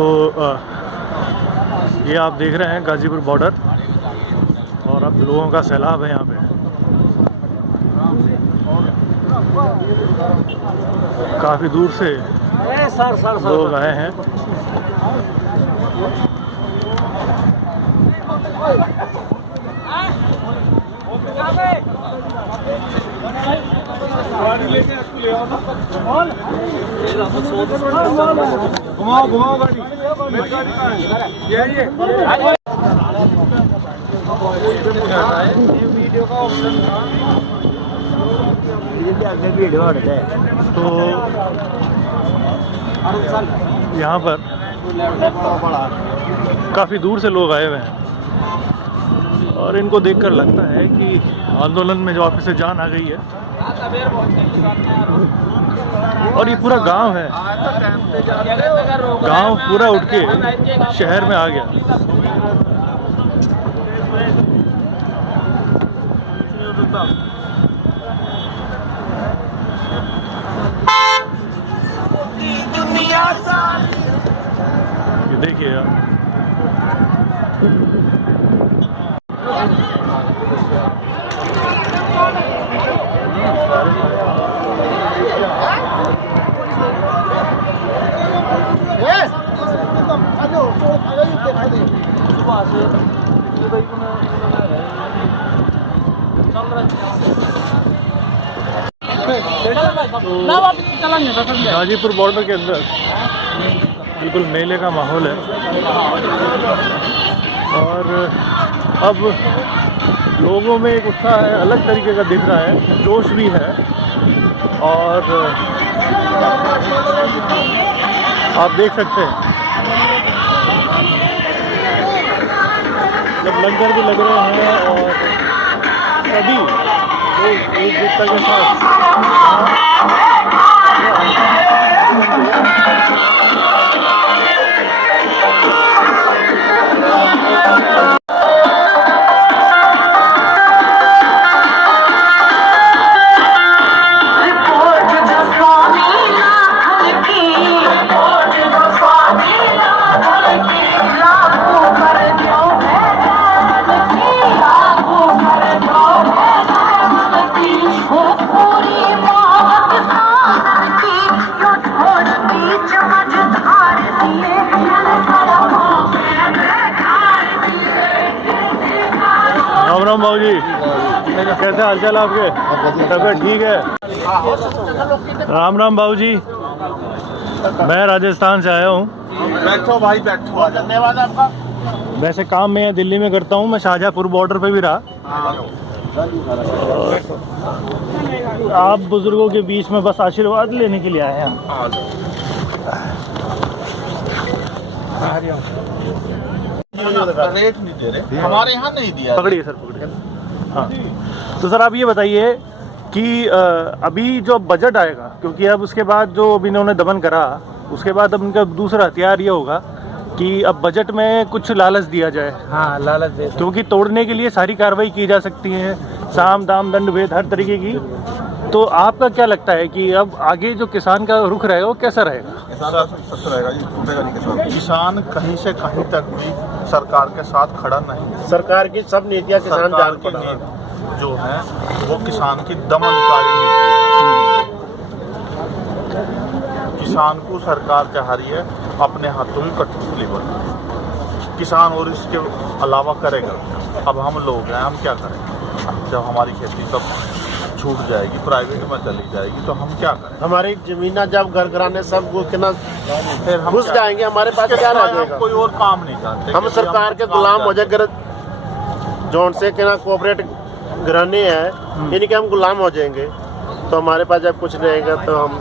तो ये आप देख रहे हैं गाजीपुर बॉर्डर, और अब लोगों का सैलाब है यहाँ पे। काफ़ी दूर से लोग आए हैं। घुमाओ घुमाओ गाड़ी, मेरी गाड़ी कहाँ है? ये वीडियो का ऑप्शन था, वीडियो हटता है। तो यहाँ पर काफ़ी दूर से लोग आए हुए हैं, और इनको देखकर लगता है कि आंदोलन में जो वापस से जान आ गई है। और ये पूरा गांव है, गांव पूरा उठ के शहर में आ गया। ये देखिए आप, गाजीपुर बॉर्डर के अंदर बिल्कुल मेले का माहौल है, और अब लोगों में एक उत्साह है, अलग तरीके का दिख रहा है, जोश भी है। और आप देख सकते हैं जब लंगर भी लग रहे हैं, और सभी लोग एकजुटता के साथ राम बाबू जी, कैसे हालचाल आपके? तबियत ठीक है? राम राम बाबू जी, मैं राजस्थान से आया हूँ। बैठो भाई बैठो, धन्यवाद आपका। वैसे काम मैं दिल्ली में करता हूँ, मैं शाहजहाँपुर बॉर्डर पे भी रहा। आप बुजुर्गों के बीच में बस आशीर्वाद लेने के लिए आए हैं। रेट नहीं दे रहे, हमारे यहाँ नहीं दिया। पकड़िए सर, पकड़िए। हाँ, तो सर आप ये बताइए कि अभी जो बजट आएगा, क्योंकि अब उसके बाद जो अभी इन्होंने दमन करा, उसके बाद अब इनका दूसरा हथियार ये होगा कि अब बजट में कुछ लालच दिया जाए। हाँ, लालच दे, क्योंकि तोड़ने के लिए सारी कार्रवाई की जा सकती है, साम दाम दंड भेद हर तरीके की। तो आपका क्या लगता है कि अब आगे जो किसान का रुख रहेगा वो कैसा रहेगा? किसान कहीं से कहीं तक भी सरकार के साथ खड़ा नहीं। सरकार की सब नीतियाँ किसान जानते हैं, जो है वो किसान की दमनकारी नीति। किसान को सरकार चाह रही है अपने हाथों में कठपुतली बना। किसान और इसके अलावा करेगा। अब हम लोग हैं, हम क्या करें? जब हमारी खेती सब छूट जाएगी, प्राइवेट में चली जाएगी, तो हम क्या करें? हमारी जमीना जब घर घराने सब कितना फिर हम घुस जाएंगे, हमारे पास क्या रह जाएगा? कोई और काम नहीं चाहते। हम सरकार के गुलाम हो जाए, जोन से क्या कोऑपरेट घराने हैं, इनके हम गुलाम हो जाएंगे, तो हमारे पास जब कुछ रहेगा तो हम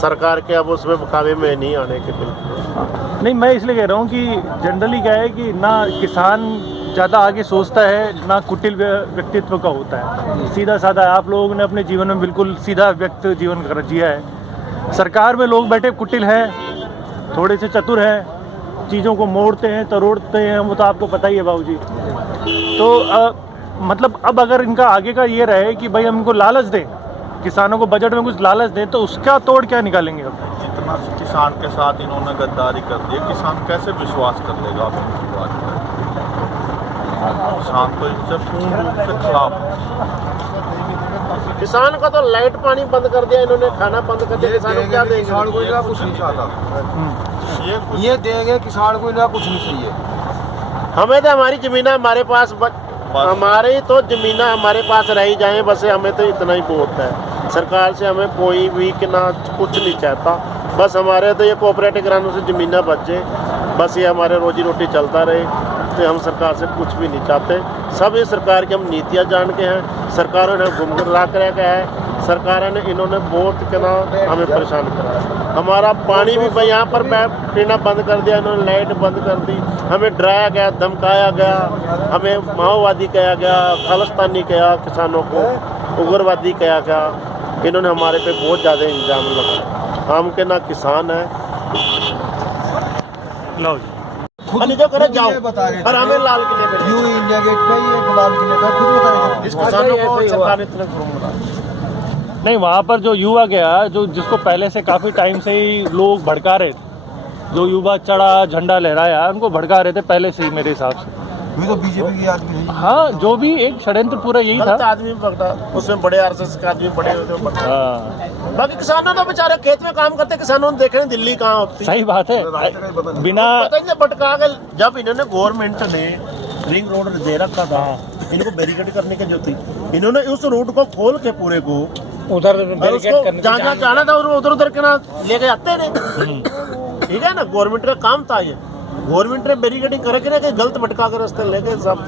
सरकार के अब उसमें मुकाबले में नहीं आने के। बिल्कुल नहीं, मैं इसलिए कह रहा हूँ कि जनरली क्या है कि ना किसान ज़्यादा आगे सोचता है, ना कुटिल व्यक्तित्व का होता है, सीधा साधा। आप लोगों ने अपने जीवन में बिल्कुल सीधा व्यक्त जीवन कर जिया है। सरकार में लोग बैठे कुटिल हैं, थोड़े से चतुर हैं, चीज़ों को मोड़ते हैं, तरोड़ते हैं, वो तो आपको पता ही है बाबूजी। तो मतलब अब अगर इनका आगे का ये रहे कि भाई हम इनको लालच दें, किसानों को बजट में कुछ लालच दें, तो उसका तोड़ क्या निकालेंगे अब? वरना किसान के साथ इन्होंने गद्दारी कर दी। किसान कैसे विश्वास कर लेगा आप इनकी बात पर? किसान तो इनसे पूर्ण रूप से खिलाफ है। किसान का तो लाइट पानी बंद कर दिया इन्होंने, खाना बंद कर दिया। किसान को क्या देंगे? किसान को इनका कुछ नहीं चाहता, ये देंगे किसान को, इनका कुछ नहीं चाहिए। हमें तो हमारी जमीना हमारे पास हमारी तो जमीना हमारे पास रही जाए बस, हमें तो इतना ही बहुत है। सरकार से हमें कोई भी ना कुछ नहीं चाहता, बस हमारे तो ये कोऑपरेटिव घरानों से जमीना बचे, बस ये हमारे रोजी रोटी चलता रहे, तो हम सरकार से कुछ भी नहीं चाहते। सब ये सरकार की हम नीतियाँ जान के हैं, सरकारों ने गुमराह कर गया है, सरकारों ने इन्होंने बहुत कहना हमें परेशान करा है। हमारा पानी भी भाई यहाँ पर पीना बंद कर दिया इन्होंने, लाइट बंद कर दी, हमें डराया गया, धमकाया गया, हमें माओवादी कहा गया, खालिस्तानी कहा, किसानों को उग्रवादी कहा गया। इन्होंने हमारे पे बहुत ज़्यादा इल्ज़ाम लगाया। हम के ना किसान है, लो जी खुद जो करे जाओ, बता रहे और हमें लाल किले पे यूं इंडिया गेट पे ये लाल किले पे खुद बता रहे इस किसानों को सरकार ने इतना गुमराह। नहीं, वहाँ पर जो युवा गया, जो जिसको पहले से काफ़ी टाइम से ही लोग भड़का रहे थे, जो युवा चढ़ा झंडा लहराया, उनको भड़का रहे थे पहले से ही मेरे हिसाब से। ये तो बीजेपी के आदमी है। हाँ, जो भी एक षड्यंत्र पूरा यही गलत था। आदमी पकड़ा, उसमें बड़े आरएसएस के आदमी बड़े होते हैं पकड़ा। हाँ, बाकी किसानों तो बेचारे खेत में काम करते, किसानों ने देखे नहीं दिल्ली कहाँ होती। सही बात है। बिना पता नहीं भटका के जब इन्होंने गवर्नमेंट ने रिंग रोड दे रखा था, इनको बैरिकेड करने की जो थी, इन्होंने उस रूट को खोल के पूरे को उधर और उसको जहाँ जाना था उधर उधर के ना लेके जाते रहे। ठीक है ना, गवर्नमेंट का काम था ये। गवर्नमेंट ने बैरिकेडिंग करके ना गलत भटका के रास्ते लेके सब।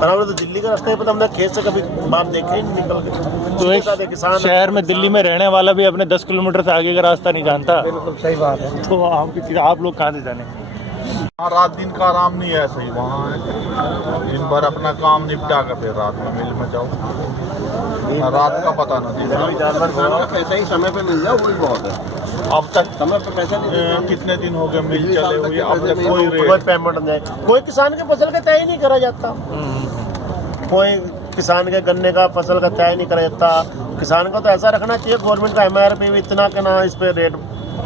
और हमने तो दिल्ली का रास्ता ही पता, हमने खेत से कभी बात देखे ही नहीं निकल के। तो एक किसान शहर में दिल्ली में रहने वाला भी अपने 10 किलोमीटर से आगे का रास्ता नहीं जानता, सही बात है। तो आप लोग कहाँ से जाने? वहाँ रात दिन का आराम नहीं है, सही वहाँ है दिन भर अपना काम निपटा कर फिर रात में मिल में जाओ, रात का पता नहीं। पैसा ही समय पे मिल जाओ वही बहुत है। अब तक समय पे पैसा नहीं कितने दिन हो गए मिल चले हुए, अब तक कोई कोई रेट पेमेंट नहीं, कोई किसान के फसल का तय ही नहीं करा जाता। कोई किसान के गन्ने का फसल का तय नहीं करा जाता। किसान को तो ऐसा रखना चाहिए गवर्नमेंट का MRP भी इतना के ना, इस पे रेट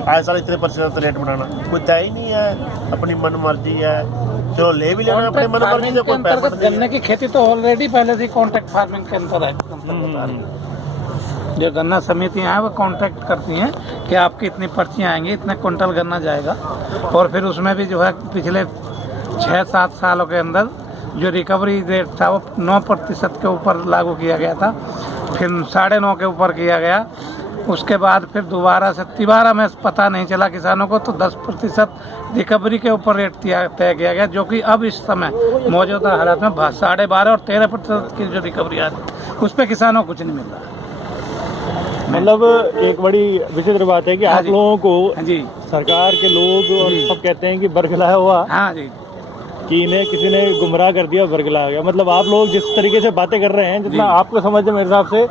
आए साल इतने % रेट बनाना, कोई तय ही नहीं है, अपनी मन मर्जी है। जो ले भी लेना अपनी मन मर्जी से, कोई पेमेंट नहीं। गन्ने की खेती तो ऑलरेडी पहले से कॉन्ट्रैक्ट फार्मिंग के अंदर है। जो गन्ना समितियां हैं वो कॉन्ट्रैक्ट करती हैं कि आपकी इतनी पर्चियाँ आएंगी, इतने क्विंटल गन्ना जाएगा, और फिर उसमें भी जो है पिछले 6-7 सालों के अंदर जो रिकवरी रेट था वो 9% के ऊपर लागू किया गया था, फिर 9.5 के ऊपर किया गया, उसके बाद फिर दोबारा में पता नहीं चला किसानों को, तो 10% रिकवरी के ऊपर रेट तय किया गया, जो कि अब इस समय मौजूदा हालात में 12.5 और 13% की जो रिकवरी आ रही, उस पर किसानों को कुछ नहीं मिल रहा। मतलब एक बड़ी विचित्र बात है कि हाँ आप जी। लोगों को जी सरकार के लोग और जी। सब कहते हैं कि बरगलाया हुआ, हाँ जी, कि इन्हें किसी ने गुमराह कर दिया, बरगला गया। मतलब आप लोग जिस तरीके से बातें कर रहे हैं, जितना आपको समझ है मेरे हिसाब से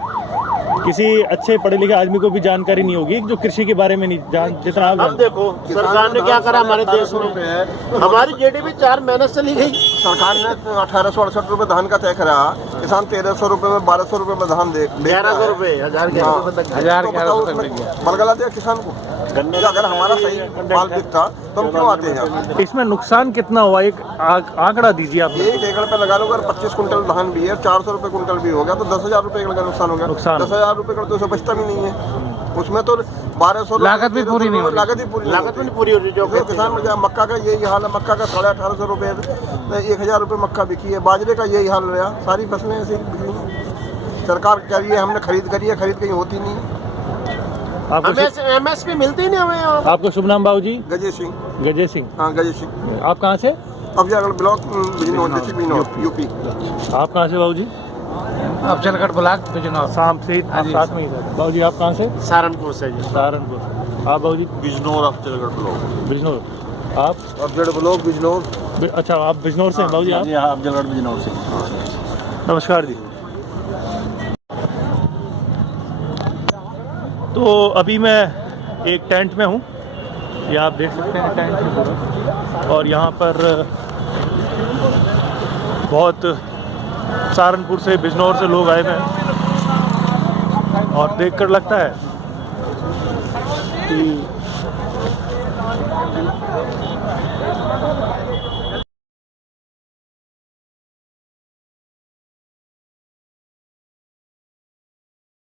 किसी अच्छे पढ़े लिखे आदमी को भी जानकारी नहीं होगी जो कृषि के बारे में नहीं जान, जितना आप अब जानते देखो सरकार ने क्या करा हमारे देश में, हमारी GDP 4 महीने से ली गई। सरकार ने 1868 रुपए धान का तय करा, किसान 1300 रुपए में 1200 रुपए में धान दे 1100 रुपए, 1011 रुपए तक। 1011 रुपए मिल गया। बरगला दिया किसान को। अगर हमारा सही माल बिकता तो हम क्यों आते हैं? इसमें नुकसान कितना हुआ, एक आंकड़ा दीजिए आप। 1 एकड़ पे लगा लो, अगर 25 कुंटल धान भी है, 400 रुपए कुंटल भी हो गया तो 10,000 रुपए का नुकसान हो गया। नुकसान। 10,000 रुपए का तो उसे बचता भी नहीं है, उसमें तो 1200 लागत भी पूरी नहीं हो रही। लागत भी पूरी लागत भी नहीं पूरी हो रही। जो फिर किसान में मक्का का यही हाल है, मक्का का 1850 रुपए, 1000 रुपए मक्का बिकी है, बाजरे का यही हाल रहा, सारी फसलें ऐसी बिकी। सरकार कह रही है हमने खरीद करी है, खरीद कहीं होती नहीं। आपको MSP मिलती नहीं हमें यहाँ। आपको शुभ नाम बाबूजी? गजे सिंह। गजय सिंह। हाँ गजे सिंह। आप कहाँ से? Afzalgarh block Bijnor UP. आप कहाँ से बाबूजी? अफजलगढ़ ब्लॉक बिजनौर। शाम से हाँ जी। साथ में ही था। बाबूजी आप कहाँ से? सहारनपुर से जी। सहारनपुर। आप बाबूजी? बिजनौर अफजलगढ़ ब्लॉक। बिजनौर। आप? अफजलगढ़ ब्लॉक बिजनौर। अच्छा, आप बिजनौर से हैं बाबूजी? आप? हाँ अफजलगढ़ बिजनौर से। नमस्कार जी। तो अभी मैं एक टेंट में हूँ, ये आप देख सकते हैं टेंट की तरफ, और यहाँ पर बहुत सहारनपुर से, बिजनौर से लोग आए हुए हैं, और देखकर लगता है कि